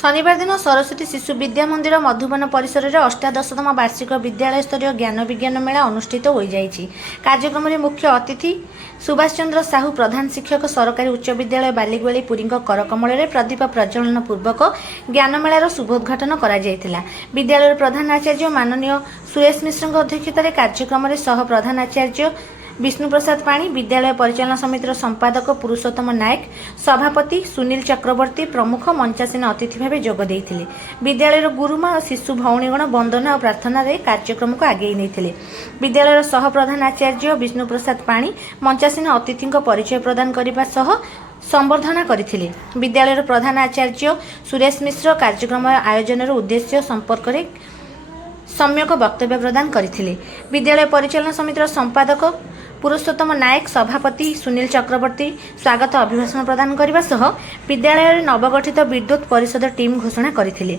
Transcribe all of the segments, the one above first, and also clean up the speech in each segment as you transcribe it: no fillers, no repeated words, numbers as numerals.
शनिवार दिन सरस्वती शिशु विद्या मंदिर मधुबन परिसर में अष्टादशतम वार्षिक विद्यालय स्तरीय ज्ञान विज्ञान मेला अनुष्ठित हो जाइछि। कार्यक्रम में मुख्य अतिथि सुभाष चंद्र साहू प्रधान शिक्षक सरकारी उच्च विद्यालय बालिगोली पुरी करकमल में प्रदीप प्रज्वलन पूर्वक ज्ञान मेलार शुभोद्घाटन करा जायतिला। विद्यालय प्रधान आचार्य माननीय सुरेश मिश्र अध्यक्षतार कार्यक्रम में सह प्रधान आचार्य विष्णु प्रसाद पाणी, विद्यालय परिचालना समितिर संपादक पुरुषोत्तम नायक, सभापति सुनील चक्रवर्ती प्रमुख मंचासीन अतिथि भाव जोग देइथिले। विद्यालय गुरुमा और शिशु भौणीगण वंदना और प्रार्थना कार्यक्रम को आगे नहीं। विद्यालय सह प्रधान आचार्य विष्णु प्रसाद पाणी मंचासीन अतिथि परिचय प्रदान करने सह संबर्धना करथिले। विद्यालय प्रधान आचार्य सुरेश मिश्र कार्यक्रम आयोजन उद्देश्य संपर्क में सम्यक वक्तव्य प्रदान करथिले। विद्यालय परिचालना समितिर संपादक पुरुषोत्तम नायक, सभापति सुनील चक्रवर्ती स्वागत अभिभाषण प्रदान करने सह विद्यालय नवगठित विद्युत परिषद टीम घोषणा करथिले।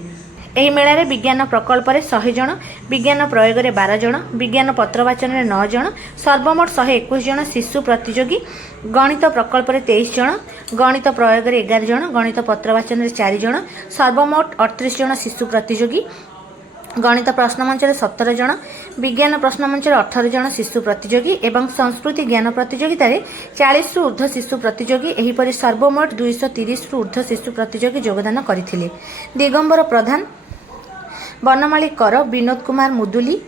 एही मेला रे विज्ञान प्रकल्प 100 जन, विज्ञान प्रयोग में 12 जन, विज्ञान पत्रवाचन में 9 जन, सर्वमोट 121 जन शिशु प्रतियोगी, गणित प्रकल्प में 23 जन, गणित प्रयोग में 11 जन, गणित पत्रवाचन में 4 जन, सर्वमोट 38 जन शिशु प्रतियोगी, गणित प्रश्नमंच 17 जन, विज्ञान प्रश्नमंच 18 जन शिशु प्रतियोगी एवं संस्कृति ज्ञान प्रतियोगिता 40 रु ऊर्ध्व शिशु प्रतियोगी एहीपरि सर्वमोट 230 रु ऊर्ध्व शिशु प्रतियोगी योगदान करथिले। दिगंबर प्रधान, बनमाली कर, विनोद कुमार मुदुली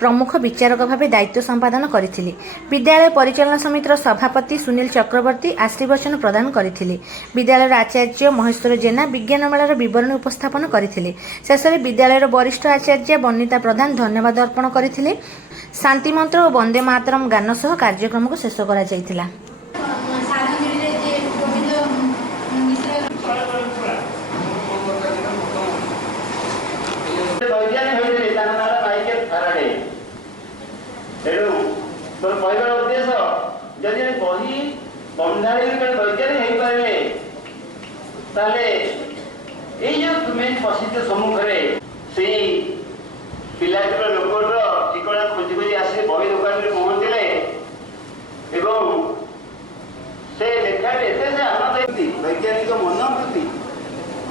प्रमुख विचारक भाव दायित्व संपादन करथिले। विद्यालय परिचालना समितिर सभापति सुनील चक्रवर्ती आशीर्वचन प्रदान करथिले। विद्यालय आचार्य महेश्वर जेना विज्ञान मेलार विवरण उपस्थापन करथिले। शेष में विद्यालय वरिष्ठ आचार्य बनिता प्रधान धन्यवाद अर्पण करथिले। शांति मंत्र और वंदे मातरम गान सह कार्यक्रम को शेष करा जायतिला। तो कहबार उद्देश्य जदि बही बंधारे वैज्ञानिक हो पारे ताले जो मेन प्रसिद्ध सम्मुखें से पिलाटीर लोकर ठिकना खोजी खोजी आसी बही दुकान में पहुँचले से लेखाटे एत से आनंद वैज्ञानिक मनोवृत्ति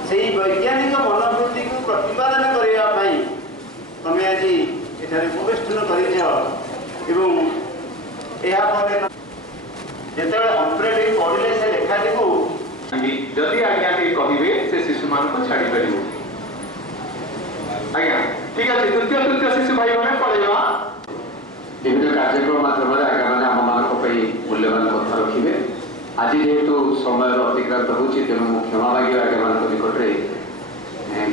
से वैज्ञानिक मनोवृत्ति को प्रतिपादन करने तुम्हें आज ये उपवेशन कर पढ़ले से लेखाटी को जदि आज्ञा कहे से शिशु मान को छाड़ी पार आज्ञा ठीक है। तृतीय तृतीय शिशु भाई मैंने पढ़ेगा विभिन्न कार्यक्रम माध्यम आज्ञा मैंने आम मान मूल्यवान कथा रखिए। आज जेहेतु समय अतिक्रांत हो क्षमा मागे आज्ञा मान निकटरे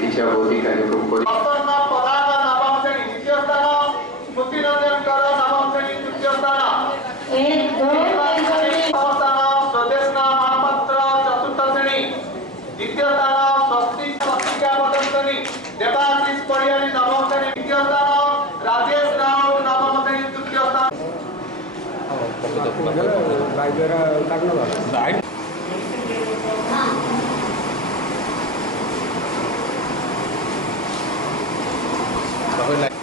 किसी अवधि कार्यक्रम कर Right.